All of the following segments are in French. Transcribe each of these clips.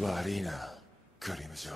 Marina, 그림이죠.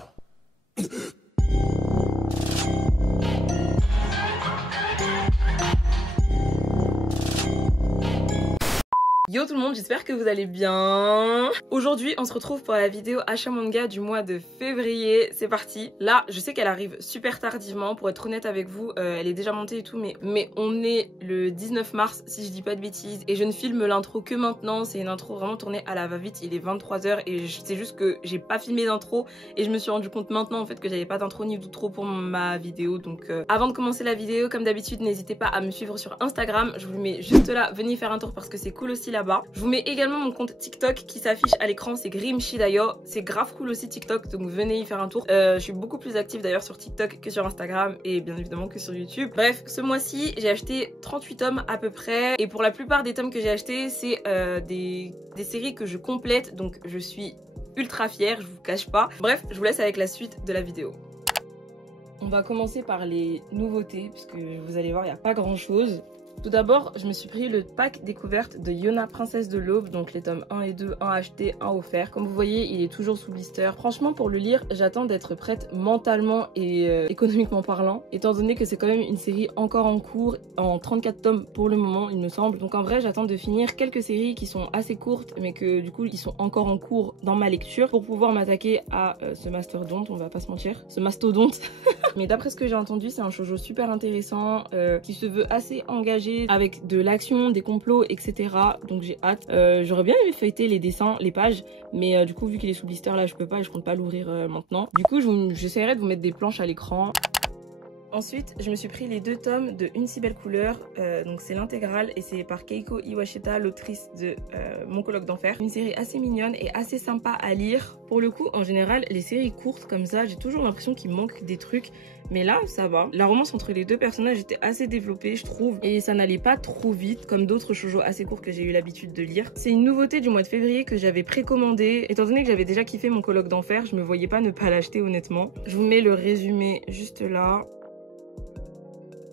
Yo tout le monde, j'espère que vous allez bien. Aujourd'hui, on se retrouve pour la vidéo achat manga du mois de février. C'est parti. Là, je sais qu'elle arrive super tardivement. Pour être honnête avec vous, elle est déjà montée et tout, mais on est le 19 mars, si je dis pas de bêtises. Et je ne filme l'intro que maintenant. C'est une intro vraiment tournée à la va-vite. Il est 23h et c'est juste que j'ai pas filmé d'intro. Et je me suis rendu compte maintenant en fait que j'avais pas d'intro ni d'outro pour ma vidéo. Donc avant de commencer la vidéo, comme d'habitude, n'hésitez pas à me suivre sur Instagram. Je vous le mets juste là. Venez faire un tour parce que c'est cool aussi là-bas. Je vous mets également mon compte TikTok qui s'affiche à l'écran, c'est Grim Shidayo. C'est grave cool aussi TikTok, donc venez y faire un tour. Je suis beaucoup plus active d'ailleurs sur TikTok que sur Instagram et bien évidemment que sur YouTube. Bref, ce mois-ci, j'ai acheté 38 tomes à peu près. Et pour la plupart des tomes que j'ai achetés, c'est des séries que je complète, donc je suis ultra fière, je vous cache pas. Bref, je vous laisse avec la suite de la vidéo. On va commencer par les nouveautés, puisque vous allez voir, il n'y a pas grand-chose. Tout d'abord, je me suis pris le pack découverte de Yona Princesse de l'Aube, donc les tomes 1 et 2, un acheté, un offert. Comme vous voyez, il est toujours sous blister. Franchement, pour le lire, j'attends d'être prête mentalement et économiquement parlant, étant donné que c'est quand même une série encore en cours, en 34 tomes pour le moment, il me semble. Donc en vrai, j'attends de finir quelques séries qui sont assez courtes, mais que du coup, ils sont encore en cours dans ma lecture, pour pouvoir m'attaquer à ce mastodonte, on va pas se mentir, ce mastodonte. Mais d'après ce que j'ai entendu, c'est un shoujo super intéressant, qui se veut assez engagé, avec de l'action, des complots, etc. Donc j'ai hâte. J'aurais bien aimé feuilleter les dessins, les pages, mais du coup vu qu'il est sous blister là je peux pas et je compte pas l'ouvrir maintenant. Du coup j'essaierai de vous mettre des planches à l'écran. Ensuite, je me suis pris les 2 tomes de Une si belle couleur, donc c'est l'intégrale et c'est par Keiko Iwashita, l'autrice de Mon colloque d'enfer. Une série assez mignonne et assez sympa à lire. Pour le coup, en général, les séries courtes comme ça, j'ai toujours l'impression qu'il manque des trucs, mais là, ça va. La romance entre les 2 personnages était assez développée, je trouve, et ça n'allait pas trop vite, comme d'autres shoujo assez courts que j'ai eu l'habitude de lire. C'est une nouveauté du mois de février que j'avais précommandé. Étant donné que j'avais déjà kiffé Mon colloque d'enfer, je me voyais pas ne pas l'acheter honnêtement. Je vous mets le résumé juste là.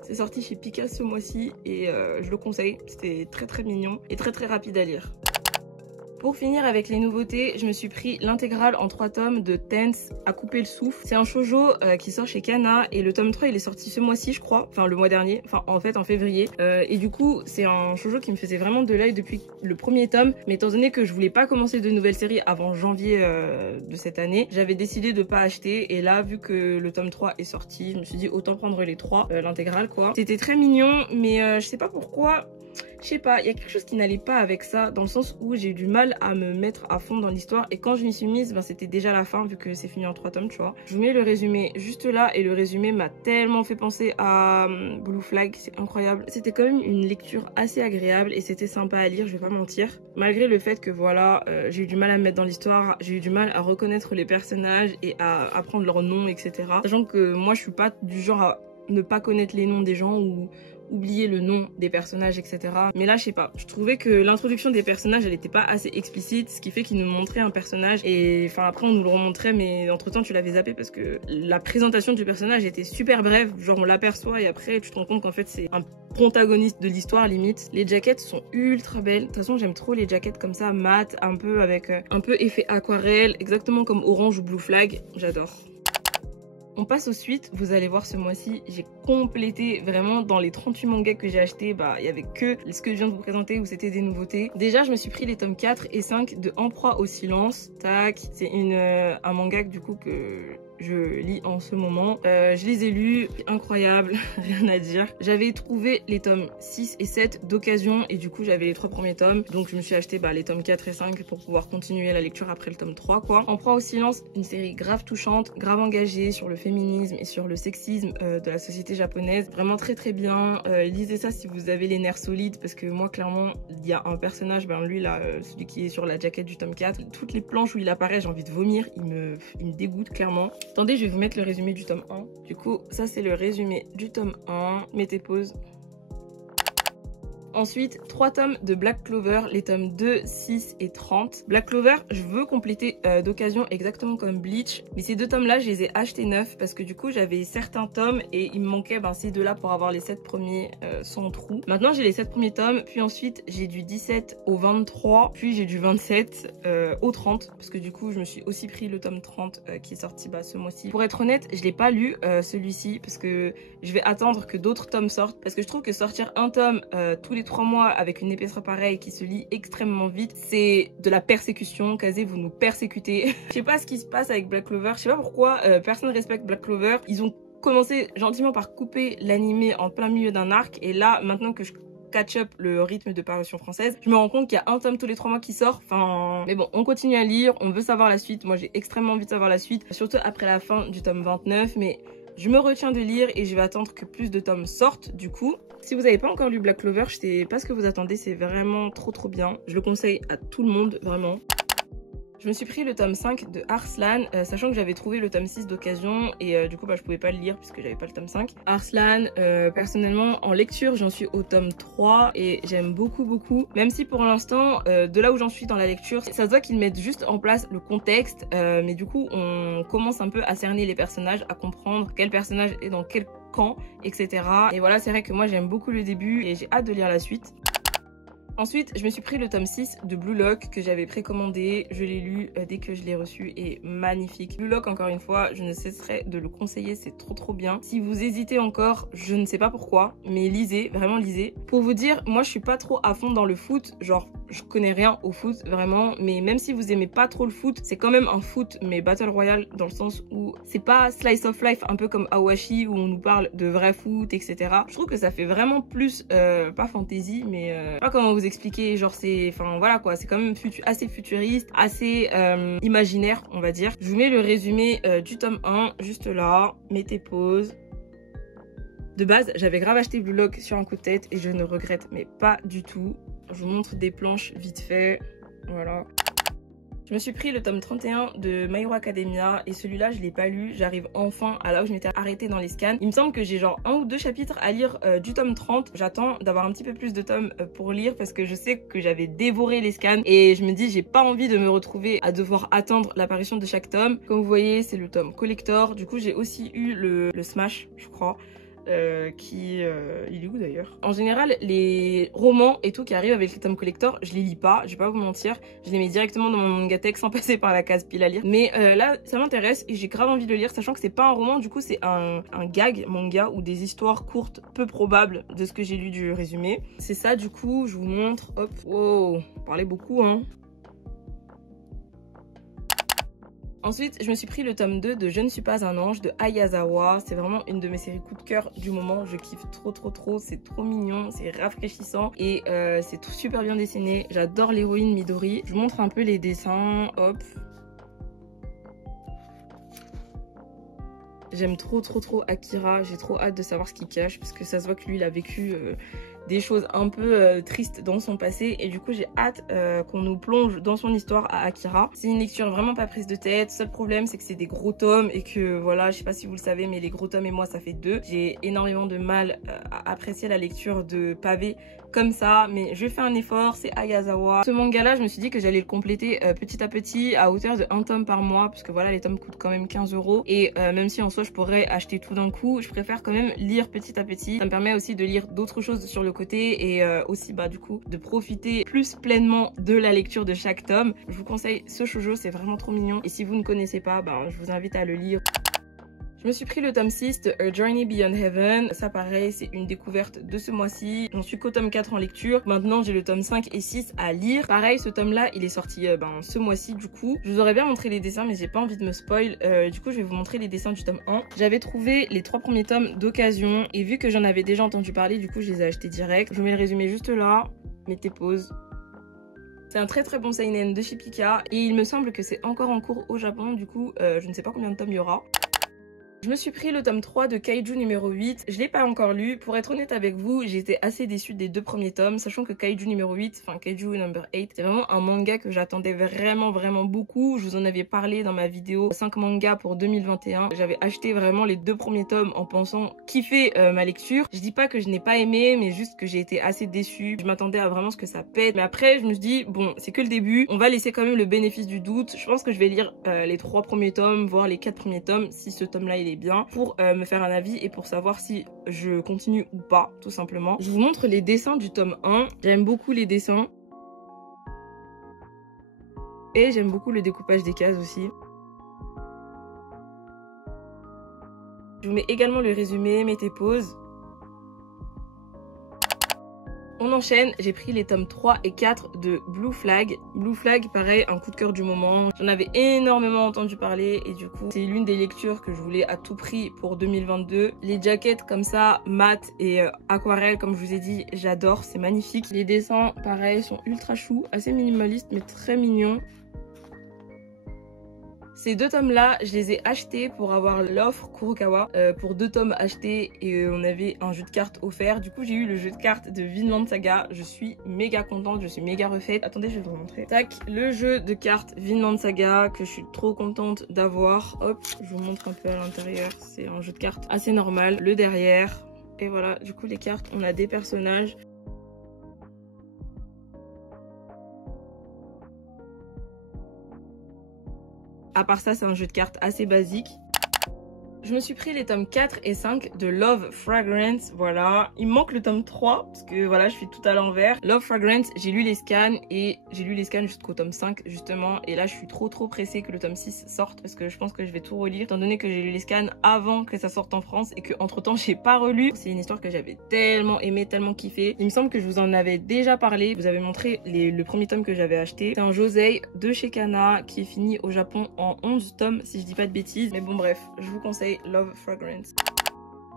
C'est sorti chez Pika ce mois-ci et je le conseille, c'était très mignon et très rapide à lire. Pour finir avec les nouveautés, je me suis pris l'intégrale en 3 tomes de Tense à couper le souffle. C'est un shoujo qui sort chez Kana et le tome 3 il est sorti ce mois-ci je crois, enfin le mois dernier, enfin en fait en février. Et du coup c'est un shoujo qui me faisait vraiment de l'œil depuis le premier tome, mais étant donné que je voulais pas commencer de nouvelles séries avant janvier de cette année, j'avais décidé de pas acheter et là vu que le tome 3 est sorti, je me suis dit autant prendre les 3, l'intégrale quoi. C'était très mignon mais je sais pas pourquoi. Je sais pas, il y a quelque chose qui n'allait pas avec ça, dans le sens où j'ai eu du mal à me mettre à fond dans l'histoire et quand je m'y suis mise, ben, c'était déjà la fin vu que c'est fini en 3 tomes, tu vois. Je vous mets le résumé juste là et le résumé m'a tellement fait penser à Blue Flag, c'est incroyable. C'était quand même une lecture assez agréable et c'était sympa à lire, je vais pas mentir. Malgré le fait que voilà, j'ai eu du mal à me mettre dans l'histoire, j'ai eu du mal à reconnaître les personnages et à apprendre leurs noms, etc. Sachant que moi je suis pas du genre à ne pas connaître les noms des gens ou oublier le nom des personnages, etc. Mais là, je sais pas. Je trouvais que l'introduction des personnages, elle était pas assez explicite, ce qui fait qu'ils nous montraient un personnage et enfin après on nous le remontrait, mais entre temps tu l'avais zappé parce que la présentation du personnage était super brève. Genre on l'aperçoit et après tu te rends compte qu'en fait c'est un protagoniste de l'histoire limite. Les jaquettes sont ultra belles. De toute façon j'aime trop les jaquettes comme ça, mat, un peu avec un peu effet aquarelle, exactement comme Orange ou Blue Flag. J'adore. On passe aux suites, vous allez voir ce mois-ci, j'ai complété vraiment dans les 38 mangas que j'ai achetés, bah il y avait que ce que je viens de vous présenter où c'était des nouveautés. Déjà je me suis pris les tomes 4 et 5 de En proie au silence, tac, c'est un manga du coup que je lis en ce moment. Je les ai lus, incroyable, rien à dire. J'avais trouvé les tomes 6 et 7 d'occasion et du coup j'avais les 3 premiers tomes, donc je me suis acheté les tomes 4 et 5 pour pouvoir continuer la lecture après le tome 3 quoi. En proie au silence, une série grave touchante, grave engagée sur le féminisme et sur le sexisme de la société japonaise. Vraiment très bien. Lisez ça si vous avez les nerfs solides parce que moi clairement il y a un personnage, lui là, celui qui est sur la jaquette du tome 4, toutes les planches où il apparaît j'ai envie de vomir, il me dégoûte clairement. Attendez, je vais vous mettre le résumé du tome 1. Du coup, ça c'est le résumé du tome 1. Mettez pause. Ensuite, 3 tomes de Black Clover, les tomes 2, 6 et 30. Black Clover, je veux compléter d'occasion exactement comme Bleach. Mais ces 2 tomes-là, je les ai achetés neufs parce que du coup, j'avais certains tomes et il me manquait ces 2-là pour avoir les 7 premiers sans trou. Maintenant, j'ai les 7 premiers tomes, puis ensuite, j'ai du 17 au 23, puis j'ai du 27 au 30 parce que du coup, je me suis aussi pris le tome 30 qui est sorti ce mois-ci. Pour être honnête, je l'ai pas lu celui-ci parce que je vais attendre que d'autres tomes sortent parce que je trouve que sortir un tome tous les 3 mois avec une épaisseur pareille qui se lit extrêmement vite, c'est de la persécution. Kazé, vous nous persécutez. Je sais pas ce qui se passe avec Black Clover, je sais pas pourquoi personne ne respecte Black Clover. Ils ont commencé gentiment par couper l'animé en plein milieu d'un arc et là, maintenant que je catch up le rythme de parution française, je me rends compte qu'il y a un tome tous les 3 mois qui sort. Mais bon, on continue à lire, on veut savoir la suite. Moi, j'ai extrêmement envie de savoir la suite, surtout après la fin du tome 29, mais je me retiens de lire et je vais attendre que plus de tomes sortent du coup. Si vous n'avez pas encore lu Black Clover, je sais pas ce que vous attendez, c'est vraiment trop bien. Je le conseille à tout le monde, vraiment. Je me suis pris le tome 5 de Arslan, sachant que j'avais trouvé le tome 6 d'occasion et du coup je pouvais pas le lire puisque j'avais pas le tome 5. Arslan, personnellement en lecture j'en suis au tome 3 et j'aime beaucoup. Même si pour l'instant, de là où j'en suis dans la lecture, ça se voit qu'ils mettent juste en place le contexte, mais du coup on commence un peu à cerner les personnages, à comprendre quel personnage est dans quel camp, etc. Et voilà, c'est vrai que moi j'aime beaucoup le début et j'ai hâte de lire la suite. Ensuite, je me suis pris le tome 6 de Blue Lock que j'avais précommandé. Je l'ai lu dès que je l'ai reçu et magnifique. Blue Lock, encore une fois, je ne cesserai de le conseiller, c'est trop bien. Si vous hésitez encore, je ne sais pas pourquoi, mais lisez, vraiment lisez. Pour vous dire, moi je suis pas trop à fond dans le foot, genre je connais rien au foot vraiment, mais même si vous aimez pas trop le foot, c'est quand même un foot mais Battle Royale dans le sens où c'est pas slice of life un peu comme Awashi où on nous parle de vrai foot, etc. Je trouve que ça fait vraiment plus, pas fantasy, mais pas comment vous expliquer, genre c'est, enfin voilà quoi, c'est quand même assez futuriste, assez imaginaire on va dire. Je vous mets le résumé du tome 1 juste là, mettez pause. De base, j'avais grave acheté Blue Lock sur un coup de tête et je ne regrette mais pas du tout. Je vous montre des planches vite fait, voilà. Je me suis pris le tome 31 de My Hero Academia et celui-là je l'ai pas lu, j'arrive enfin à là où je m'étais arrêtée dans les scans. Il me semble que j'ai genre 1 ou 2 chapitres à lire du tome 30. J'attends d'avoir un petit peu plus de tomes pour lire parce que je sais que j'avais dévoré les scans et je me dis j'ai pas envie de me retrouver à devoir attendre l'apparition de chaque tome. Comme vous voyez c'est le tome collector, du coup j'ai aussi eu le Smash je crois. Il est où d'ailleurs? En général les romans et tout qui arrivent avec les tomes collector je les lis pas, je vais pas vous mentir, je les mets directement dans mon Mangatech sans passer par la case pile à lire, mais là ça m'intéresse et j'ai grave envie de le lire sachant que c'est pas un roman, du coup c'est un gag manga ou des histoires courtes peu probables de ce que j'ai lu du résumé. C'est ça du coup, je vous montre, hop, wow, on parlait beaucoup hein. Ensuite, je me suis pris le tome 2 de Je ne suis pas un ange de Ayazawa. C'est vraiment une de mes séries coup de cœur du moment. Je kiffe trop. C'est trop mignon, c'est rafraîchissant et c'est super bien dessiné. J'adore l'héroïne Midori. Je vous montre un peu les dessins. Hop. J'aime trop Akira. J'ai trop hâte de savoir ce qu'il cache parce que ça se voit que lui, il a vécu des choses un peu tristes dans son passé et du coup j'ai hâte qu'on nous plonge dans son histoire à Akira. C'est une lecture vraiment pas prise de tête, seul problème c'est que c'est des gros tomes et que voilà, je sais pas si vous le savez mais les gros tomes et moi ça fait 2. J'ai énormément de mal à apprécier la lecture de pavés comme ça, mais je fais un effort, c'est Ayazawa. Ce manga là je me suis dit que j'allais le compléter petit à petit à hauteur de 1 tome par mois parce que voilà les tomes coûtent quand même 15 € et même si en soi je pourrais acheter tout d'un coup, je préfère quand même lire petit à petit. Ça me permet aussi de lire d'autres choses sur le côté et aussi du coup de profiter plus pleinement de la lecture de chaque tome. Je vous conseille ce shoujo, c'est vraiment trop mignon et si vous ne connaissez pas, je vous invite à le lire. Je me suis pris le tome 6 de A Journey Beyond Heaven. Ça pareil, c'est une découverte de ce mois-ci. J'en suis qu'au tome 4 en lecture. Maintenant, j'ai le tome 5 et 6 à lire. Pareil, ce tome-là, il est sorti ce mois-ci du coup. Je vous aurais bien montré les dessins, mais j'ai pas envie de me spoil. Du coup, je vais vous montrer les dessins du tome 1. J'avais trouvé les 3 premiers tomes d'occasion. Et vu que j'en avais déjà entendu parler, du coup, je les ai achetés direct. Je vous mets le résumé juste là. Mettez pause. C'est un très bon seinen de chez Pika. Et il me semble que c'est encore en cours au Japon. Du coup, je ne sais pas combien de tomes il y aura. Je me suis pris le tome 3 de Kaiju numéro 8. Je l'ai pas encore lu. Pour être honnête avec vous, j'ai été assez déçue des 2 premiers tomes, sachant que Kaiju numéro 8, enfin Kaiju number 8, c'est vraiment un manga que j'attendais vraiment beaucoup. Je vous en avais parlé dans ma vidéo 5 mangas pour 2021. J'avais acheté vraiment les 2 premiers tomes en pensant kiffer ma lecture. Je dis pas que je n'ai pas aimé, mais juste que j'ai été assez déçue. Je m'attendais à vraiment ce que ça pète. Mais après, je me suis dit, bon, c'est que le début. On va laisser quand même le bénéfice du doute. Je pense que je vais lire les 3 premiers tomes, voire les 4 premiers tomes, si ce tome-là il est bien, pour me faire un avis et pour savoir si je continue ou pas, tout simplement. Je vous montre les dessins du tome 1. J'aime beaucoup les dessins. Et j'aime beaucoup le découpage des cases aussi. Je vous mets également le résumé, mettez pause. On enchaîne, j'ai pris les tomes 3 et 4 de Blue Flag. Blue Flag, pareil, un coup de cœur du moment. J'en avais énormément entendu parler et du coup, c'est l'une des lectures que je voulais à tout prix pour 2022. Les jaquettes comme ça, mat et aquarelle, comme je vous ai dit, j'adore, c'est magnifique. Les dessins, pareil, sont ultra choux, assez minimalistes mais très mignons. Ces 2 tomes-là, je les ai achetés pour avoir l'offre Kurokawa pour 2 tomes achetés et on avait un jeu de cartes offert. Du coup, j'ai eu le jeu de cartes de Vinland Saga. Je suis méga contente, je suis méga refaite. Attendez, je vais vous montrer. Tac, le jeu de cartes Vinland Saga que je suis trop contente d'avoir. Hop, je vous montre un peu à l'intérieur. C'est un jeu de cartes assez normal. Le derrière. Et voilà, du coup, les cartes, on a des personnages. À part ça, c'est un jeu de cartes assez basique. Je me suis pris les tomes 4 et 5 de Love Fragrance, voilà. Il me manque le tome 3, parce que voilà, je suis tout à l'envers. Love Fragrance, j'ai lu les scans, et j'ai lu les scans jusqu'au tome 5, justement. Et là, je suis trop pressée que le tome 6 sorte, parce que je pense que je vais tout relire, étant donné que j'ai lu les scans avant que ça sorte en France, et que entre temps, j'ai pas relu. C'est une histoire que j'avais tellement aimé, tellement kiffé. Il me semble que je vous en avais déjà parlé. Je vous avais montré le premier tome que j'avais acheté. C'est un Josei de chez Kana, qui est fini au Japon en 11 tomes, si je dis pas de bêtises. Mais bon, bref, je vous conseille Love Fragrance.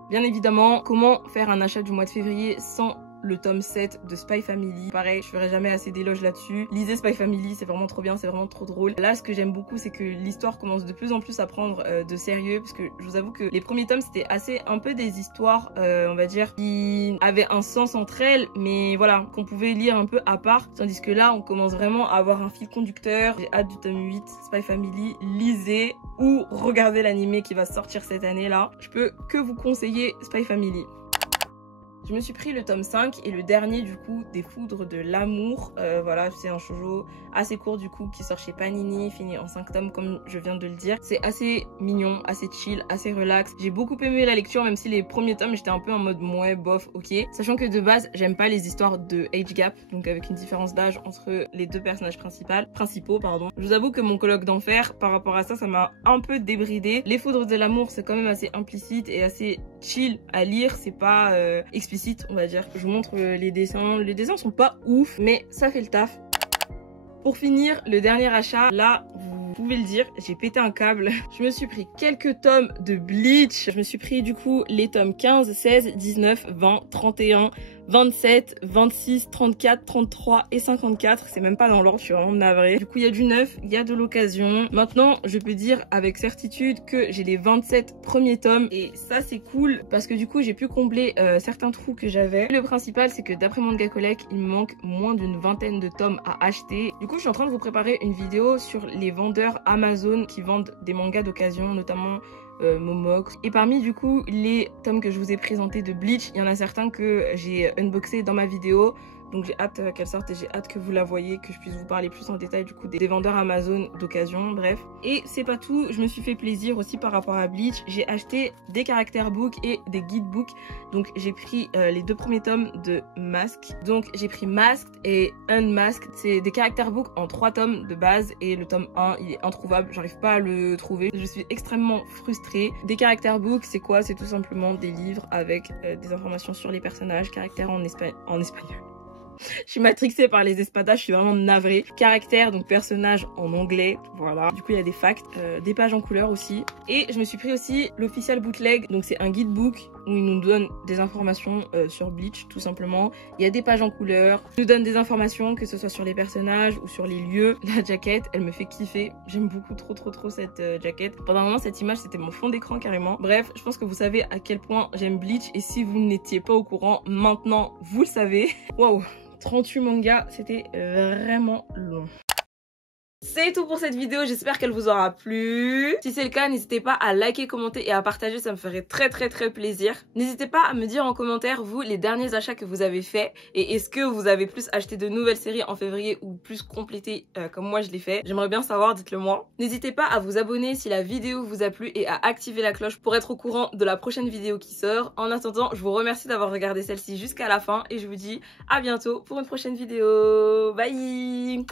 Bien évidemment, comment faire un achat du mois de février sans le tome 7 de Spy Family. Pareil, je ferai jamais assez d'éloges là-dessus. Lisez Spy Family, c'est vraiment trop bien, c'est vraiment trop drôle. Là, ce que j'aime beaucoup, c'est que l'histoire commence de plus en plus à prendre de sérieux, parce que je vous avoue que les premiers tomes, c'était un peu des histoires, on va dire, qui avaient un sens entre elles, mais voilà, qu'on pouvait lire un peu à part. Tandis que là, on commence vraiment à avoir un fil conducteur. J'ai hâte du tome 8, Spy Family. Lisez ou regardez l'animé qui va sortir cette année-là. Je peux que vous conseiller Spy Family. Je me suis pris le tome 5 et le dernier du coup des Foudres de l'amour. Voilà, c'est un shoujo assez court du coup qui sort chez Panini, fini en 5 tomes comme je viens de le dire. C'est assez mignon, assez chill, assez relax. J'ai beaucoup aimé la lecture, même si les premiers tomes j'étais un peu en mode ouais bof, ok. Sachant que de base j'aime pas les histoires de age gap, donc avec une différence d'âge entre les 2 personnages principaux. Je vous avoue que mon colloque d'enfer par rapport à ça, ça m'a un peu débridé. Les Foudres de l'amour c'est quand même assez implicite et assez chill à lire, c'est pas explicite on va dire. Je vous montre les dessins. Les dessins sont pas ouf, mais ça fait le taf. Pour finir, le dernier achat, là, vous pouvez le dire, j'ai pété un câble. Je me suis pris quelques tomes de Bleach. Je me suis pris du coup les tomes 15, 16, 19, 20, 31, 27, 26, 34, 33 et 54. C'est même pas dans l'ordre, je suis vraiment navrée. Du coup, il y a du neuf, il y a de l'occasion. Maintenant, je peux dire avec certitude que j'ai les 27 premiers tomes. Et ça, c'est cool parce que du coup, j'ai pu combler certains trous que j'avais. Le principal, c'est que d'après Manga Collect, il me manque moins d'une vingtaine de tomes à acheter. Du coup, je suis en train de vous préparer une vidéo sur les vendeurs Amazon qui vendent des mangas d'occasion, notamment Momox. Et parmi du coup les tomes que je vous ai présentés de Bleach, il y en a certains que j'ai unboxé dans ma vidéo. Donc j'ai hâte qu'elle sorte et j'ai hâte que vous la voyez, que je puisse vous parler plus en détail du coup des vendeurs Amazon d'occasion, bref. Et c'est pas tout, je me suis fait plaisir aussi par rapport à Bleach. J'ai acheté des caractères books et des guide books. Donc j'ai pris les 2 premiers tomes de Mask. Donc j'ai pris Masked et Unmasked. C'est des caractères books en 3 tomes de base et le tome 1 il est introuvable, j'arrive pas à le trouver. Je suis extrêmement frustrée. Des caractères books, c'est quoi? C'est tout simplement des livres avec des informations sur les personnages, caractères en espagnol. Je suis matrixée par les espadas, je suis vraiment navrée. Caractère, donc personnage en anglais, voilà. Du coup, il y a des facts, des pages en couleur aussi. Et je me suis pris aussi l'official bootleg, donc c'est un guidebook où ils nous donnent des informations sur Bleach, tout simplement. Il y a des pages en couleur, ils nous donnent des informations, que ce soit sur les personnages ou sur les lieux. La jaquette, elle me fait kiffer. J'aime beaucoup trop cette jaquette. Pendant un moment, cette image, c'était mon fond d'écran carrément. Bref, je pense que vous savez à quel point j'aime Bleach, et si vous n'étiez pas au courant, maintenant, vous le savez. Waouh, 38 mangas, c'était vraiment long. C'est tout pour cette vidéo, j'espère qu'elle vous aura plu. Si c'est le cas, n'hésitez pas à liker, commenter et à partager, ça me ferait très plaisir. N'hésitez pas à me dire en commentaire, vous, les derniers achats que vous avez faits, et est-ce que vous avez plus acheté de nouvelles séries en février ou plus complété comme moi je l'ai fait. J'aimerais bien savoir, dites-le moi. N'hésitez pas à vous abonner si la vidéo vous a plu et à activer la cloche pour être au courant de la prochaine vidéo qui sort. En attendant, je vous remercie d'avoir regardé celle-ci jusqu'à la fin et je vous dis à bientôt pour une prochaine vidéo. Bye!